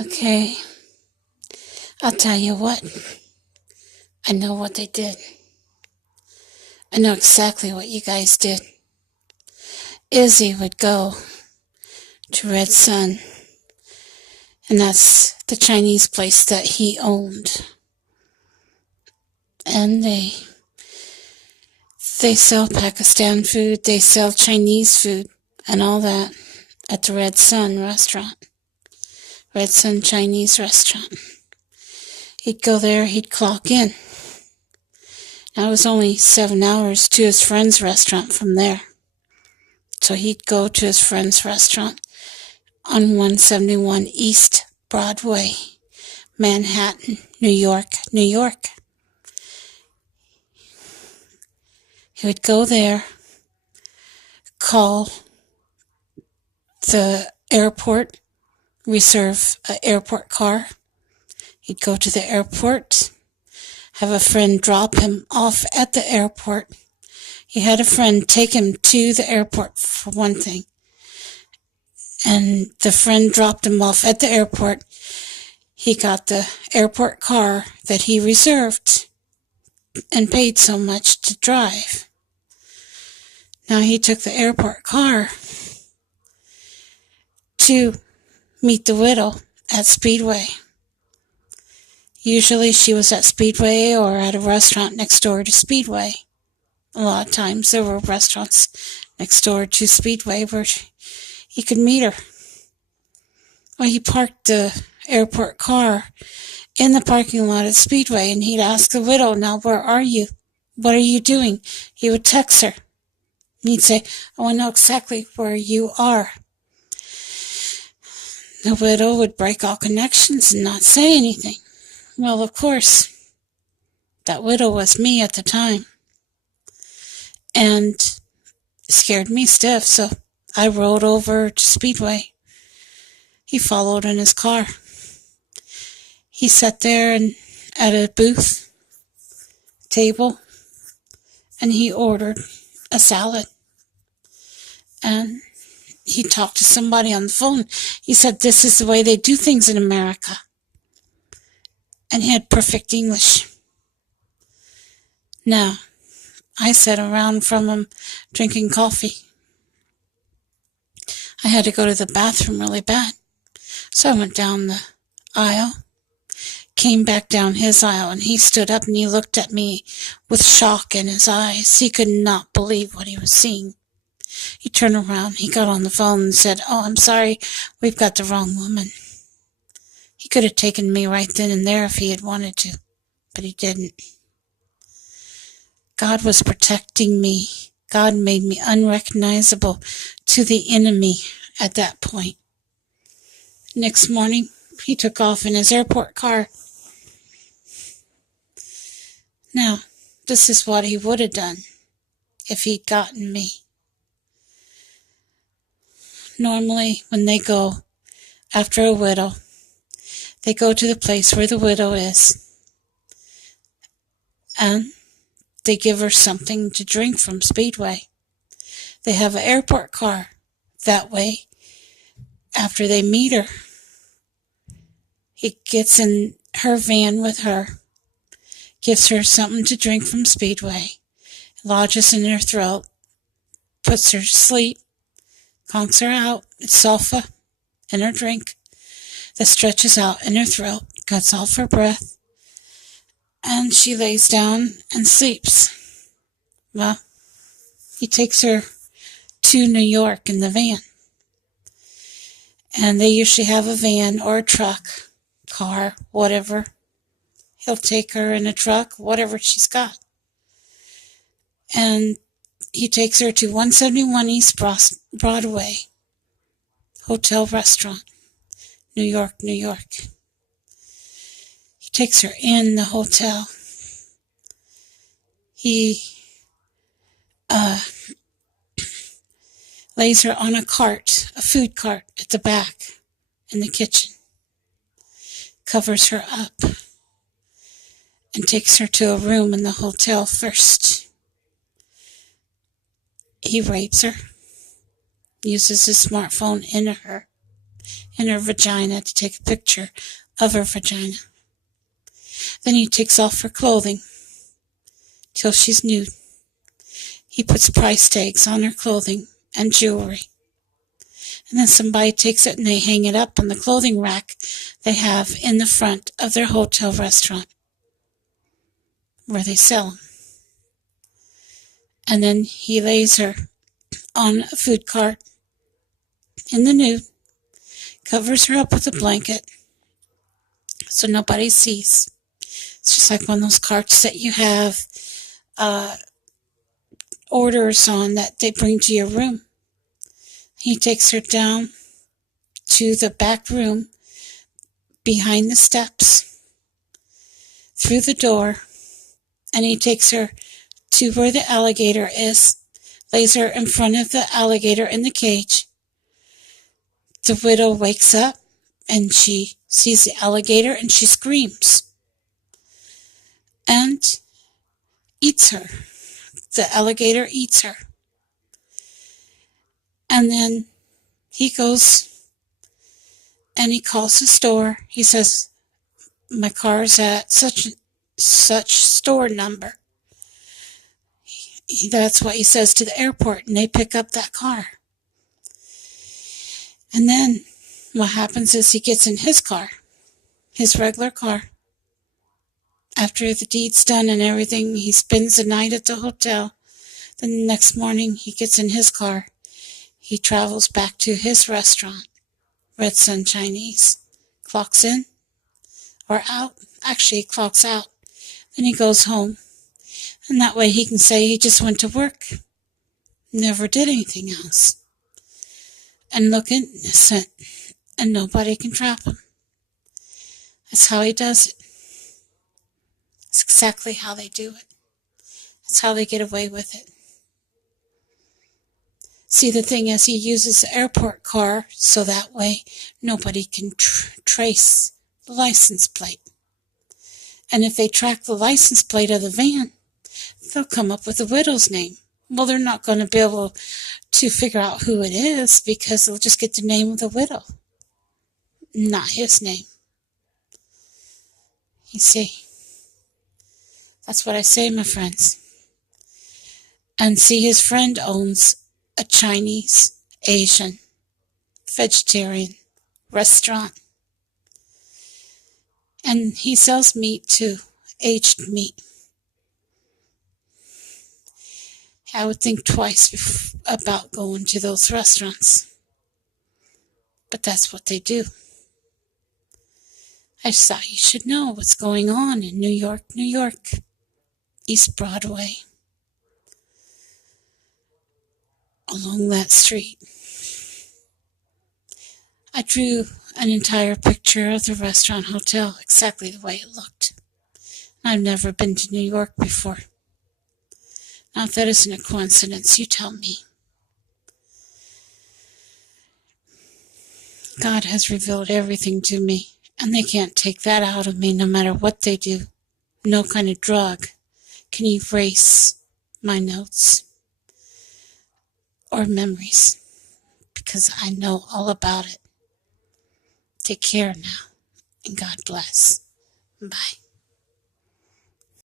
Okay, I'll tell you what. I know what they did. I know exactly what you guys did. Izzy would go to Red Sun, and that's the Chinese place that he owned. And they sell Pakistan food, they sell Chinese food, and all that at the Red Sun restaurant. Red Sun Chinese restaurant. He'd go there, he'd clock in. Now it was only 7 hours to his friend's restaurant from there. So he'd go to his friend's restaurant on 171 East Broadway, Manhattan, New York, New York. He would go there, call the airport, reserve an airport car. He'd go to the airport, have a friend drop him off at the airport. He had a friend take him to the airport for one thing. And the friend dropped him off at the airport. He got the airport car that he reserved and paid so much to drive. Now he took the airport car to meet the widow at Speedway. Usually she was at Speedway or at a restaurant next door to Speedway. A lot of times there were restaurants next door to Speedway where he could meet her. Well, he parked the airport car in the parking lot at Speedway, and he'd ask the widow, "Now, where are you? What are you doing?" He would text her. And he'd say, "I want to know exactly where you are." The widow would break all connections and not say anything. Well, of course, that widow was me at the time. And it scared me stiff, so I rode over to Speedway. He followed in his car. He sat there and at a booth table, and he ordered a salad. And he talked to somebody on the phone. He said, "This is the way they do things in America." And he had perfect English. Now, I sat around from him drinking coffee. I had to go to the bathroom really bad. So I went down the aisle, came back down his aisle, and he stood up and he looked at me with shock in his eyes. He could not believe what he was seeing. He turned around, he got on the phone and said, "Oh, I'm sorry, we've got the wrong woman." He could have taken me right then and there if he had wanted to, but he didn't. God was protecting me. God made me unrecognizable to the enemy at that point. Next morning, he took off in his airport car. Now, this is what he would have done if he'd gotten me. Normally, when they go after a widow, they go to the place where the widow is, and they give her something to drink from Speedway. They have an airport car. That way, after they meet her, he gets in her van with her, gives her something to drink from Speedway, lodges in her throat, puts her to sleep, conks her out with sulfa in her drink that stretches out in her throat, cuts off her breath, and she lays down and sleeps. Well, he takes her to New York in the van. And they usually have a van or a truck, car, whatever. He'll take her in a truck, whatever she's got. And he takes her to 171 East Broadway, hotel restaurant, New York, New York. He takes her in the hotel. He lays her on a cart, a food cart at the back in the kitchen, covers her up, and takes her to a room in the hotel first. He rapes her, uses his smartphone in her vagina to take a picture of her vagina. Then he takes off her clothing till she's nude. He puts price tags on her clothing and jewelry. And then somebody takes it and they hang it up on the clothing rack they have in the front of their hotel restaurant where they sell them. And then he lays her on a food cart in the nude, covers her up with a blanket so nobody sees. It's just like one of those carts that you have orders on that they bring to your room. He takes her down to the back room behind the steps, through the door, and he takes her to where the alligator is, lays her in front of the alligator in the cage. The widow wakes up and she sees the alligator and she screams and eats her. The alligator eats her. And then he goes and he calls the store. He says, my car's at such store number. That's what he says to the airport, and they pick up that car. And then what happens is he gets in his car, his regular car. After the deed's done and everything, he spends the night at the hotel. Then the next morning, he gets in his car. He travels back to his restaurant, Red Sun Chinese. Clocks in or out. Actually, he clocks out. Then he goes home. And that way he can say he just went to work. Never did anything else. And look innocent. And nobody can trap him. That's how he does it. That's exactly how they do it. That's how they get away with it. See, the thing is, he uses the airport car so that way nobody can trace the license plate. And if they track the license plate of the van, they'll come up with the widow's name. Well, they're not going to be able to figure out who it is because they'll just get the name of the widow, not his name. You see, that's what I say, my friends. And see, his friend owns a Chinese, Asian, vegetarian restaurant. And he sells meat too, aged meat. I would think twice about going to those restaurants. But that's what they do. I just thought you should know what's going on in New York, New York, East Broadway, along that street. I drew an entire picture of the restaurant hotel exactly the way it looked. I've never been to New York before. Now, if that isn't a coincidence, you tell me. God has revealed everything to me, and they can't take that out of me no matter what they do. No kind of drug can erase my notes or memories, because I know all about it. Take care now, and God bless. Bye.